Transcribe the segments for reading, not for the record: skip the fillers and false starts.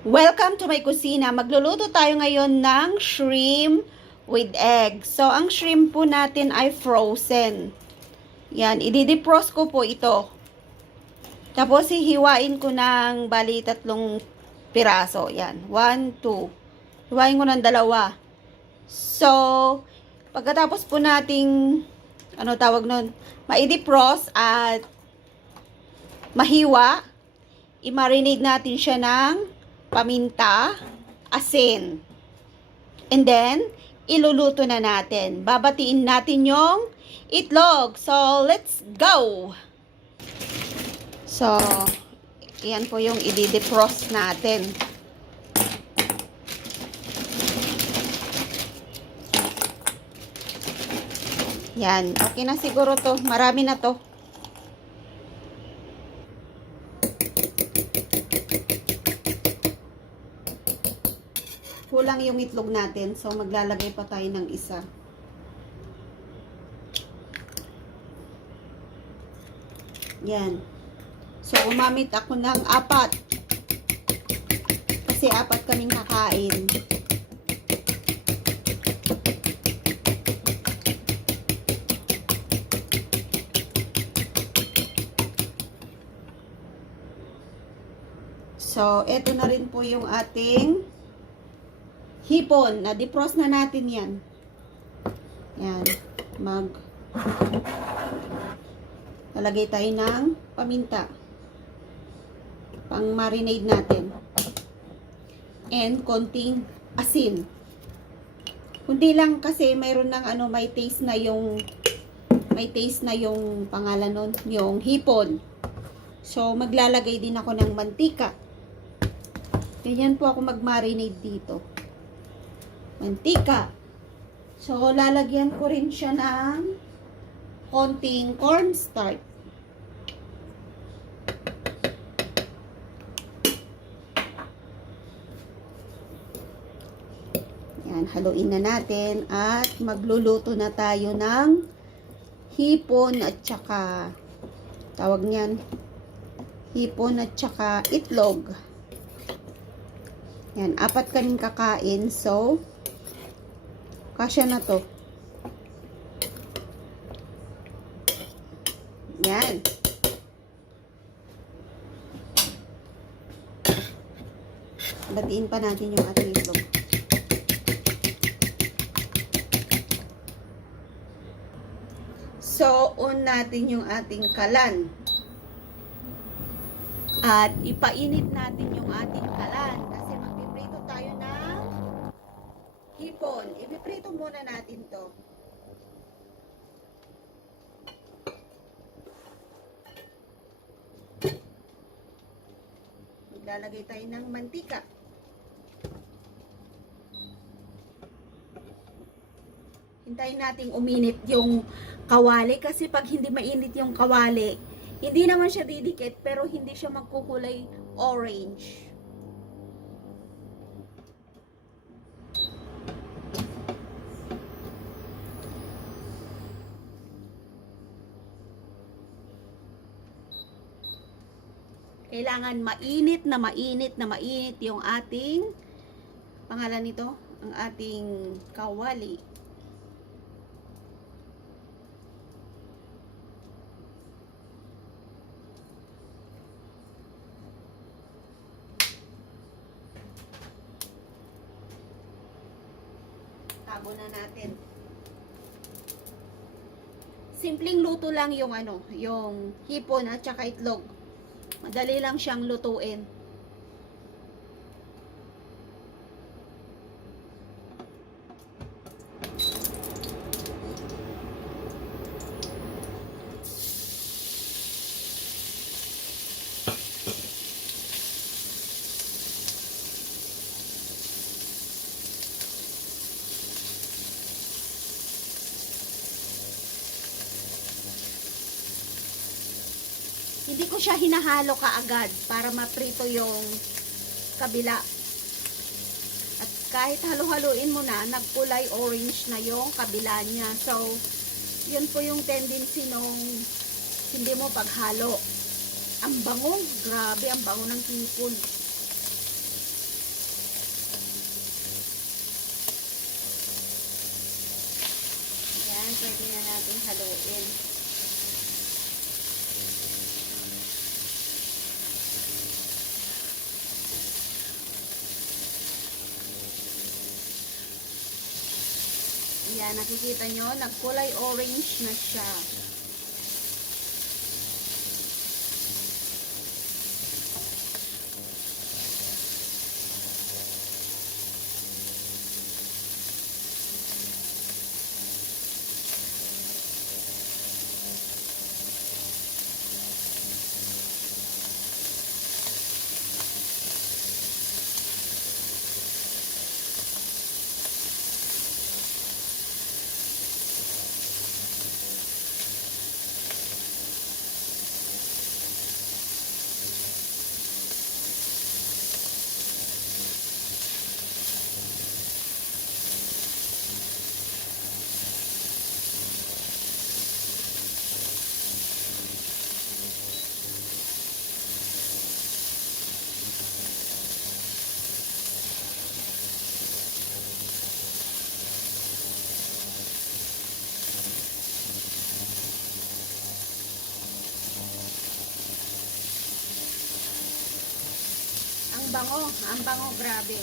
Welcome to my kusina. Magluluto tayo ngayon ng shrimp with egg. So, ang shrimp po natin ay frozen. Yan, i-defrost ko po ito. Tapos, hihiwain ko ng bali 3 piraso. Yan, 1, 2. Hiwain ko ng 2. So, pagkatapos po nating, ma-defrost at mahiwa, i-marinate natin siya ng paminta, asin. And then, iluluto na natin. Babatiin natin yung itlog. So, let's go! So, yan po yung i-defrost natin. Yan. Okay na siguro to. Marami na to. Kulang yung itlog natin. So, maglalagay pa tayo ng isa. Yan. So, umamit ako ng 4. Kasi 4 kaming kakain. So, eto na rin po yung ating hipon. Na-defrost na natin yan. Yan. Lalagay tayo ng paminta. Pang-marinade natin. And konting asin. Kundi lang kasi mayroon ng may taste na yung pangalan nun, yung hipon. So, maglalagay din ako ng mantika. Ganyan po ako mag-marinade dito. Mantika. So, lalagyan ko rin siya ng konting cornstarch. Yan, haluin na natin at magluluto na tayo ng hipon at saka tawag niyan, hipon at saka itlog. Yan, 4 kaming kakain. So, kasya na to. Yan. Batiin pa natin yung ating itlog. So, on natin yung ating kalan. At ipainit natin yung ating kalan. Kasi magpiprito tayo ng hipon. Ipiprito muna natin to. Maglalagay tayo ng mantika. Hintayin nating uminit yung kawali. Kasi pag hindi mainit yung kawali, hindi naman siya didikit, pero hindi siya magkukulay orange. Kailangan mainit na mainit na mainit yung ating, pangalan nito, ang ating kawali. Tabo na natin. Simpleng luto lang yung yung hipon at saka itlog. Madali lang siyang lutuin. Hindi ko siya hinahalo kaagad para maprito yung kabila. At kahit halo-haluin mo na, nagkulay orange na yung kabila niya. So, yun po yung tendency nung hindi mo paghalo. Ang bango, grabe ang bango ng hipon. haluin. Yan, nakikita nyo, nagkulay orange na siya. Ang bango, grabe.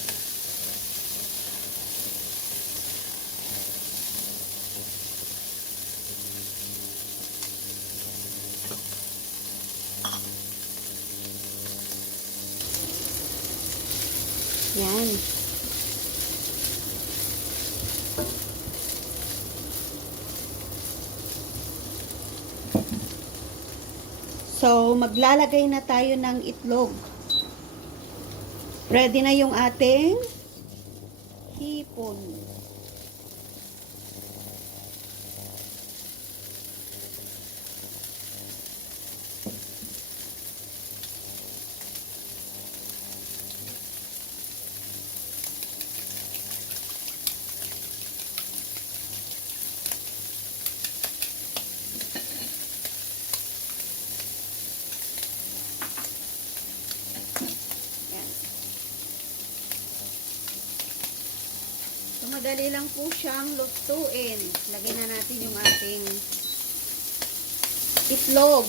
Yan. So, maglalagay na tayo ng itlog. Ready na yung ating hipon. Madali lang po siyang lutuin. Lagay na natin yung ating itlog.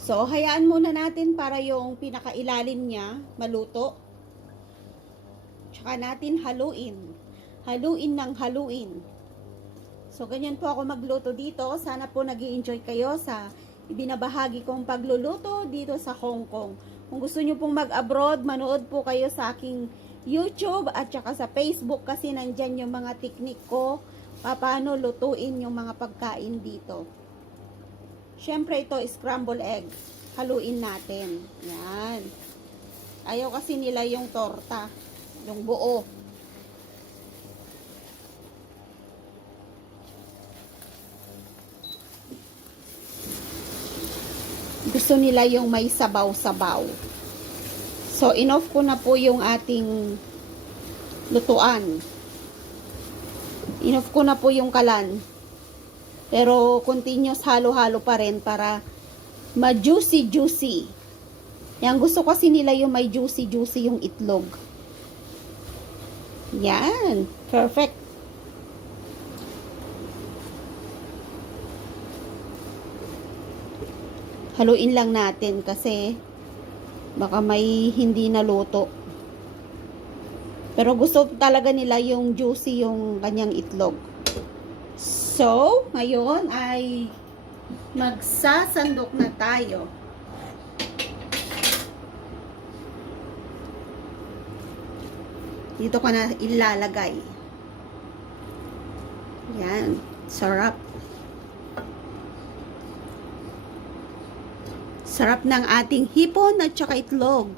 So, hayaan muna natin para yung pinakailalim niya maluto. Tsaka natin haluin. Haluin ng haluin. So, ganyan po ako magluto dito. Sana po nag-i-enjoy kayo sa ibinabahagi kong pagluluto dito sa Hong Kong. Kung gusto nyo pong mag-abroad, manood po kayo sa aking YouTube at saka sa Facebook kasi nandyan yung mga teknik ko paano lutuin yung mga pagkain dito. Siyempre ito, scramble egg. Haluin natin. Yan. Ayaw kasi nila yung torta. Yung buo. Gusto nila yung may sabaw-sabaw. So, in-off ko na po yung ating lutuan. In-off ko na po yung kalan. Pero, continuous halo-halo pa rin para ma-juicy-juicy. Yan, gusto kasi nila yung may juicy-juicy yung itlog. Yan. Perfect. Haluin lang natin kasi baka may hindi naluto. Pero gusto talaga nila yung juicy yung kanyang itlog. So, ngayon ay magsasandok na tayo. Dito ko na ilalagay. Yan. Sarap. Sarap ng ating hipon at saka itlog.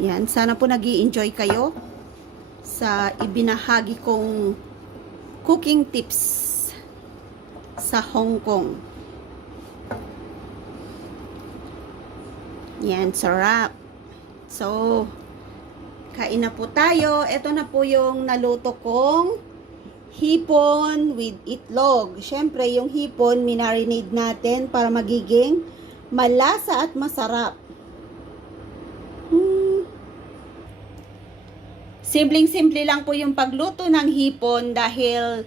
Yan, sana po nag-i-enjoy kayo sa ibinahagi kong cooking tips sa Hong Kong. Yan, sarap. So, kain na po tayo. Ito na po yung naluto kong hipon with itlog. Siyempre, yung hipon, minarinade natin para magiging malasa at masarap. Simpleng-simple lang po yung pagluto ng hipon dahil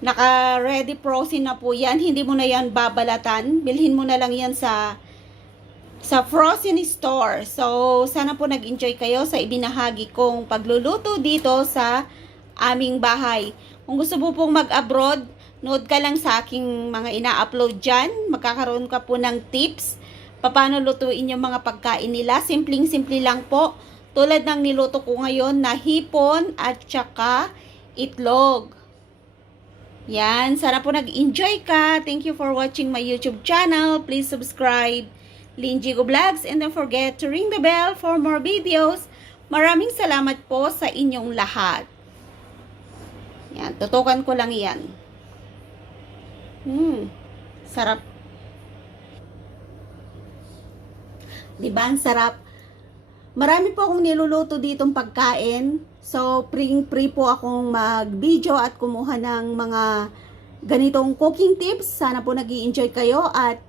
naka-ready frozen na po yan. Hindi mo na yan babalatan. Bilhin mo na lang yan sa frozen store. So, sana po nag-enjoy kayo sa ibinahagi kong pagluluto dito sa aming bahay. Kung gusto mo pong mag-abroad, nood ka lang sa aking mga ina-upload dyan. Magkakaroon ka po ng tips paano lutuin yung mga pagkain nila. Simpleng-simple lang po. Tulad ng niluto ko ngayon na hipon at saka itlog. Yan, sana po nag-enjoy ka. Thank you for watching my YouTube channel. Please subscribe, Lynn Jigo Vlogs, and don't forget to ring the bell for more videos. Maraming salamat po sa inyong lahat. Yan, tutukan ko lang yan. Sarap. Diba, ang sarap? Marami po akong niluluto ditong pagkain. So, free po akong mag-video at kumuha ng mga ganitong cooking tips. Sana po nag-i-enjoy kayo at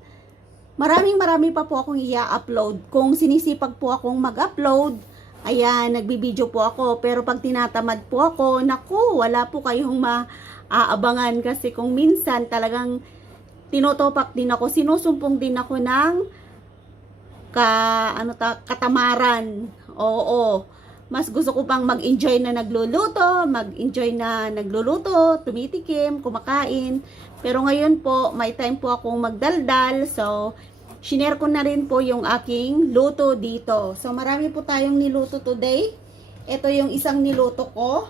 marami pa po akong i-upload. Kung sinisipag po akong mag-upload, ayan, nagbibideo po ako. Pero pag tinatamad po ako, naku, wala po kayong maaabangan kasi kung minsan talagang tinotopak din ako, sinusumpong din ako ng katamaran. Oo. Mas gusto ko pang mag-enjoy na nagluluto, tumitikim, kumakain. Pero ngayon po, may time po akong magdaldal. So, shinare ko na rin po yung aking luto dito. So, marami po tayong niluto today. Ito yung isang niluto ko.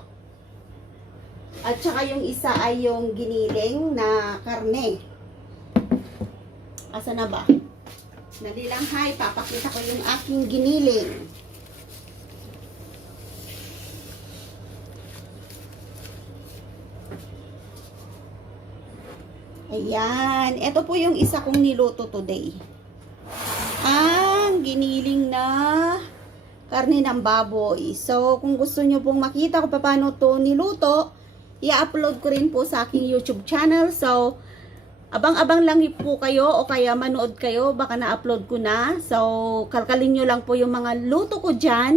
At saka yung isa ay yung giniling na karne. Asa na ba? Dali lang, hay, papakita ko yung aking giniling. Ayan, ito po yung isa kong niluto today. Ang giniling na karne ng baboy. So, kung gusto nyo pong makita kung paano to niluto, i-upload ko rin po sa aking YouTube channel. So, abang-abang lang po kayo o kaya manood kayo, baka na-upload ko na. So, kalkalin nyo lang po yung mga luto ko dyan.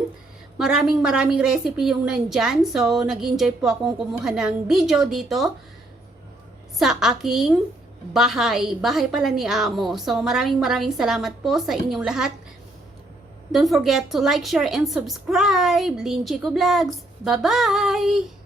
Maraming recipe yung nandyan. So, nag-enjoy po akong kumuha ng video dito sa aking bahay. Bahay pala ni Amo. So, maraming salamat po sa inyong lahat. Don't forget to like, share, and subscribe. Lynn Jigo Vlogs. Bye-bye!